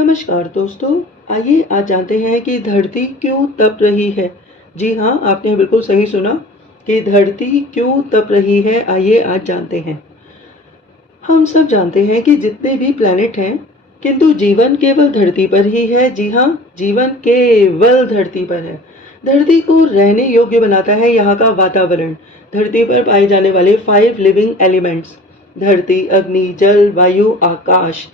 नमस्कार दोस्तों। आइए आज जानते हैं कि धरती क्यों तप रही है। जी हाँ, आपने बिल्कुल सही सुना कि धरती क्यों तप रही है। आइए आज जानते हैं। हम सब जानते हैं कि जितने भी प्लैनेट हैं, किंतु जीवन केवल धरती पर ही है। जी हाँ, जीवन केवल धरती पर है। धरती को रहने योग्य बनाता है यहाँ का वातावरण। धरती पर पाए जाने वाले 5 लिविंग एलिमेंट्स, धरती, अग्नि, जल, वायु, आकाश,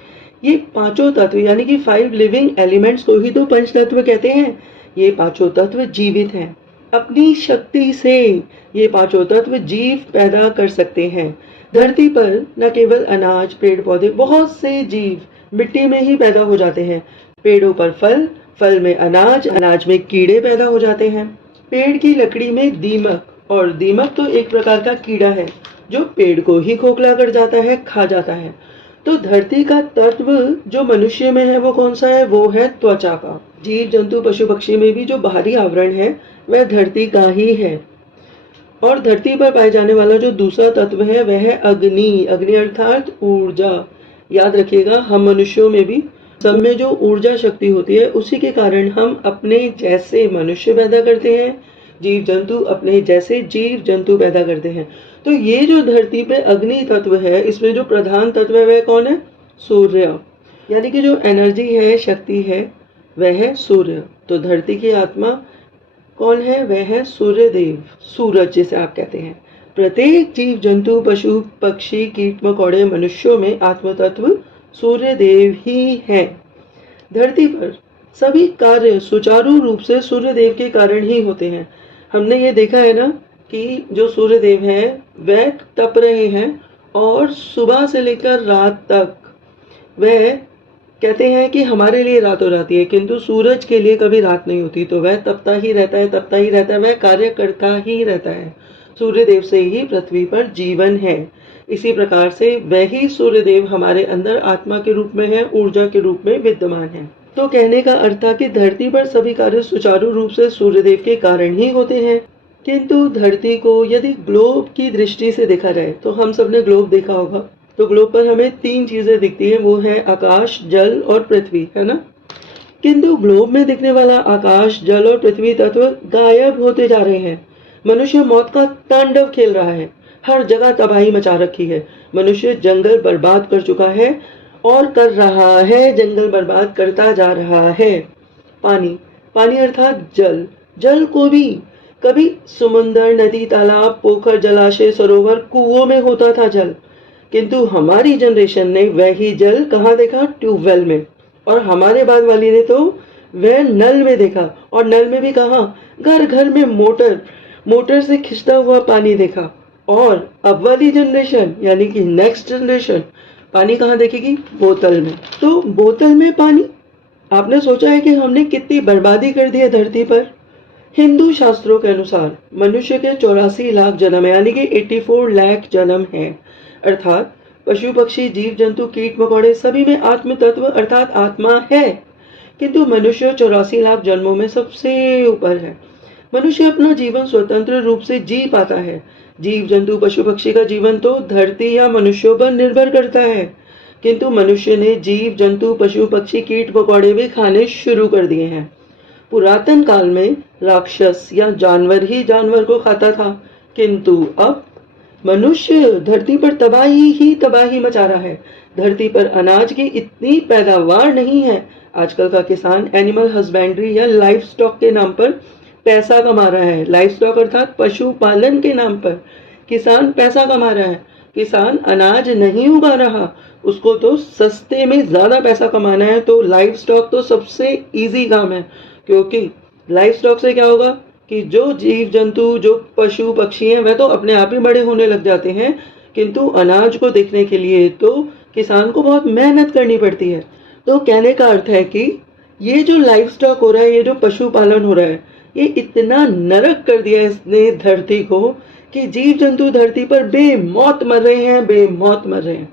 ये पांचों तत्व यानी कि 5 लिविंग एलिमेंट्स को ही तो पंच तत्व कहते हैं। ये पांचों तत्व जीवित हैं। अपनी शक्ति से ये पांचों तत्व जीव पैदा कर सकते हैं। धरती पर न केवल अनाज, पेड़ पौधे, बहुत से जीव मिट्टी में ही पैदा हो जाते हैं। पेड़ों पर फल, फल में अनाज, अनाज में कीड़े पैदा हो जाते हैं। पेड़ की लकड़ी में दीमक, और दीमक तो एक प्रकार का कीड़ा है जो पेड़ को ही खोखला कर जाता है, खा जाता है। तो धरती का तत्व जो मनुष्य में है वो कौन सा है? वो है त्वचा का। जीव जंतु पशु पक्षी में भी जो बाहरी आवरण है वह धरती का ही है। और धरती पर पाए जाने वाला जो दूसरा तत्व है वह है अग्नि। अग्नि अर्थात ऊर्जा। याद रखिएगा, हम मनुष्यों में भी सब में जो ऊर्जा शक्ति होती है उसी के कारण हम अपने जैसे मनुष्य पैदा करते हैं, जीव जंतु अपने जैसे जीव जंतु पैदा करते हैं। तो ये जो धरती पे अग्नि तत्व है, इसमें जो प्रधान तत्व है वह कौन है? सूर्य। यानी कि जो एनर्जी है, शक्ति है, वह है सूर्य। तो धरती की आत्मा कौन है? वह है सूर्य देव, सूरज जिसे आप कहते हैं। प्रत्येक जीव जंतु पशु पक्षी कीट मकोड़े मनुष्यों में आत्म तत्व सूर्य देव ही है। धरती पर सभी कार्य सुचारू रूप से सूर्य देव के कारण ही होते हैं। हमने ये देखा है ना कि जो सूर्य देव है वह तप रहे हैं और सुबह से लेकर रात तक वह कहते हैं कि हमारे लिए रात हो जाती है, किंतु सूरज के लिए कभी रात नहीं होती। तो वह तपता ही रहता है, तपता ही रहता है, वह कार्य करता ही रहता है। सूर्य देव से ही पृथ्वी पर जीवन है। इसी प्रकार से वही सूर्य देव हमारे अंदर आत्मा के रूप में है, ऊर्जा के रूप में विद्यमान है। तो कहने का अर्थ था कि धरती पर सभी कार्य सुचारू रूप से सूर्य देव के कारण ही होते हैं। किंतु धरती को यदि ग्लोब की दृष्टि से देखा जाए, तो हम सबने ग्लोब देखा होगा, तो ग्लोब पर हमें 3 चीजें दिखती है, वो है आकाश, जल और पृथ्वी, है ना। किंतु ग्लोब में दिखने वाला आकाश, जल और पृथ्वी तत्व गायब होते जा रहे हैं। मनुष्य मौत का तांडव खेल रहा है, हर जगह तबाही मचा रखी है। मनुष्य जंगल बर्बाद कर चुका है और कर रहा है, जंगल बर्बाद करता जा रहा है। पानी, पानी अर्थात जल, जल को भी कभी समुंदर, नदी, तालाब, पोखर, जलाशय, सरोवर, कुओं में होता था जल, किंतु हमारी जनरेशन ने वही जल कहाँ देखा? ट्यूबवेल में। और हमारे बाद वाली ने तो वह नल में देखा, और नल में भी कहाँ? घर घर में मोटर, मोटर से खिंचता हुआ पानी देखा। और अब वाली जनरेशन यानी कि नेक्स्ट जनरेशन पानी कहाँ देखेगी? बोतल में। तो बोतल में पानी। आपने सोचा है कि हमने कितनी बर्बादी कर दी है धरती पर? हिंदू शास्त्रों के अनुसार मनुष्य के 84 लाख जन्म यानी कि 84 लाख जन्म है। अर्थात पशु पक्षी जीव जंतु कीट मकोड़े सभी में आत्म तत्व अर्थात आत्मा है, किंतु मनुष्य 84 लाख जन्मों में सबसे ऊपर है। मनुष्य अपना जीवन स्वतंत्र रूप से जी पाता है। जीव जंतु पशु पक्षी का जीवन तो धरती या मनुष्यों पर निर्भर करता है, किंतु मनुष्य ने जीव जंतु पशु पक्षी कीट मकोड़े भी खाने शुरू कर दिए हैं। पुरातन काल में राक्षस या जानवर ही जानवर को खाता था, किंतु अब मनुष्य धरती पर तबाही ही तबाही मचा रहा है। धरती पर अनाज की इतनी पैदावार नहीं है। आजकल का किसान एनिमल हस्बेंड्री या लाइफ स्टॉक के नाम पर पैसा कमा रहा है। लाइफ स्टॉक अर्थात पशुपालन के नाम पर किसान पैसा कमा रहा है। किसान अनाज नहीं उगा रहा, उसको तो सस्ते में ज्यादा पैसा कमाना है। तो लाइफ स्टॉक तो सबसे इजी काम है, क्योंकि लाइफ स्टॉक से क्या होगा कि जो जीव जंतु जो पशु पक्षी हैं वह तो अपने आप ही बड़े होने लग जाते हैं, किंतु अनाज को देखने के लिए तो किसान को बहुत मेहनत करनी पड़ती है। तो कहने का अर्थ है कि ये जो लाइफ स्टॉक हो रहा है, ये जो पशुपालन हो रहा है, ये इतना नरक कर दिया है इसने धरती को कि जीव जंतु धरती पर बेमौत मर रहे हैं, बेमौत मर रहे हैं।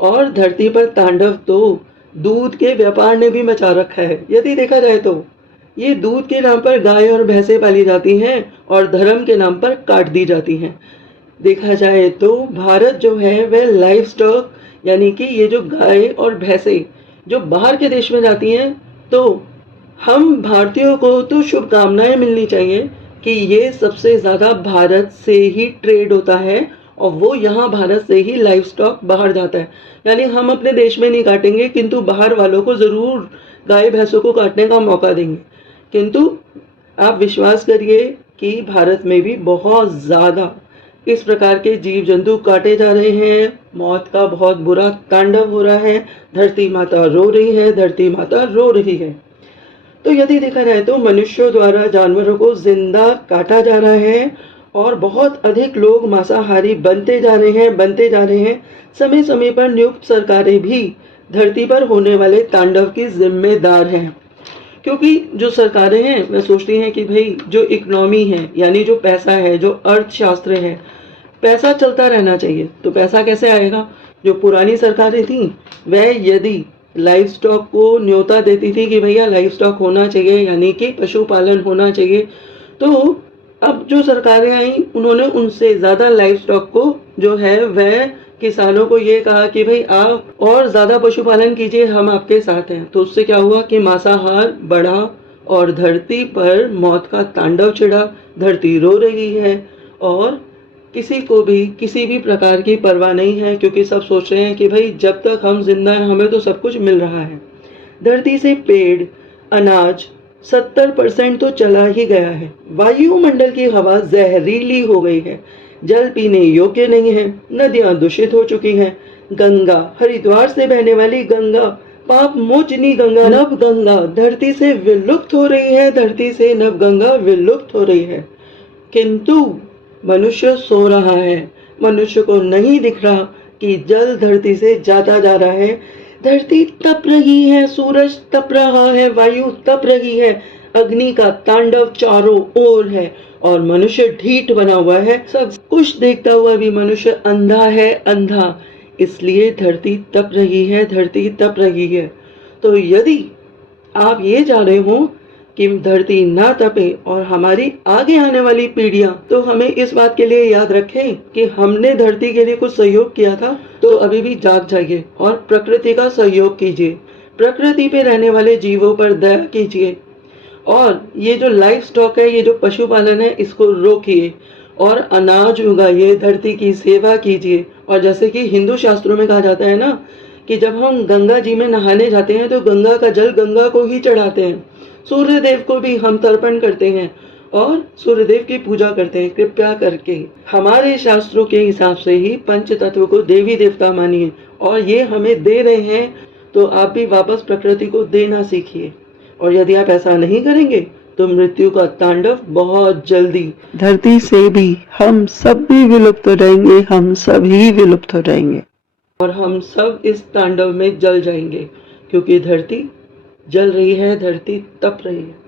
और धरती पर तांडव तो दूध के व्यापार ने भी मचा रखा है। यदि देखा जाए तो ये दूध के नाम पर गाय और भैंसें पाली जाती हैं और धर्म के नाम पर काट दी जाती हैं। देखा जाए तो भारत जो है वह लाइफ स्टॉक यानी कि ये जो गाय और भैंसें जो बाहर के देश में जाती हैं, तो हम भारतीयों को तो शुभकामनाएं मिलनी चाहिए कि ये सबसे ज़्यादा भारत से ही ट्रेड होता है और वो यहाँ भारत से ही लाइव स्टॉक बाहर जाता है। यानी हम अपने देश में नहीं काटेंगे, किंतु बाहर वालों को ज़रूर गाय भैंसों को काटने का मौका देंगे। किंतु आप विश्वास करिए कि भारत में भी बहुत ज़्यादा इस प्रकार के जीव जंतु काटे जा रहे हैं, मौत का बहुत बुरा तांडव हो रहा है, धरती माता रो रही है, धरती माता रो रही है। तो यदि देखा जाए तो मनुष्यों द्वारा जानवरों को जिंदा काटा जा रहा है और बहुत अधिक लोग मांसाहारी बनते जा रहे हैं। समय समय पर नियुक्त सरकारें भी धरती पर होने वाले तांडव की जिम्मेदार हैं, क्योंकि जो सरकारें हैं वे सोचती हैं कि भाई जो इकोनॉमी है, यानी जो पैसा है, जो अर्थशास्त्र है, पैसा चलता रहना चाहिए। तो पैसा कैसे आएगा? जो पुरानी सरकारें थीं वह यदि लाइव स्टॉक को न्योता देती थी कि भैया लाइव स्टॉक होना चाहिए, यानी कि पशुपालन होना चाहिए, तो अब जो सरकारें आई उन्होंने उनसे ज़्यादा लाइव स्टॉक को जो है वह किसानों को ये कहा कि भाई आप और ज़्यादा पशुपालन कीजिए, हम आपके साथ हैं। तो उससे क्या हुआ कि मांसाहार बढ़ा और धरती पर मौत का तांडव छिड़ा, धरती रो रही है और किसी को भी किसी भी प्रकार की परवाह नहीं है, क्योंकि सब सोच रहे हैं कि भाई जब तक हम जिंदा हैं हमें तो सब कुछ मिल रहा है। धरती से पेड़, अनाज 70% तो चला ही गया है। वायुमंडल की हवा जहरीली हो गई है, जल पीने योग्य नहीं है, नदियां दूषित हो चुकी हैं। गंगा, हरिद्वार से बहने वाली गंगा, पाप मोचनी गंगा, नव गंगा धरती से विलुप्त हो रही है, धरती से नव गंगा विलुप्त हो रही है। किंतु मनुष्य सो रहा है, मनुष्य को नहीं दिख रहा कि जल धरती से जाता जा रहा है। धरती तप रही है, सूरज तप रहा है, वायु तप रही है, अग्नि का तांडव चारों ओर है और मनुष्य ढीठ बना हुआ है। सब कुछ देखता हुआ भी मनुष्य अंधा है, अंधा। इसलिए धरती तप रही है, धरती तप रही है। तो यदि आप ये चाह रहे हो कि धरती ना तपे और हमारी आगे आने वाली पीढ़ियां, तो हमें इस बात के लिए याद रखें कि हमने धरती के लिए कुछ सहयोग किया था, तो अभी भी जाग जाइए और प्रकृति का सहयोग कीजिए। प्रकृति पे रहने वाले जीवों पर दया कीजिए और ये जो लाइफ स्टॉक है, ये जो पशुपालन है, इसको रोकिए और अनाज उगाइए, धरती की सेवा कीजिए। और जैसे कि हिंदू शास्त्रों में कहा जाता है ना कि जब हम गंगा जी में नहाने जाते हैं तो गंगा का जल गंगा को ही चढ़ाते हैं। सूर्य देव को भी हम तर्पण करते हैं और सूर्य देव की पूजा करते हैं। कृपया करके हमारे शास्त्रों के हिसाब से ही पंच तत्व को देवी देवता मानिए और ये हमें दे रहे हैं, तो आप भी वापस प्रकृति को देना सीखिए। और यदि आप ऐसा नहीं करेंगे तो मृत्यु का तांडव बहुत जल्दी धरती से भी हम सब भी विलुप्त हो जाएंगे, हम सभी विलुप्त हो जाएंगे और हम सब इस तांडव में जल जाएंगे, क्योंकि धरती जल रही है, धरती तप रही है।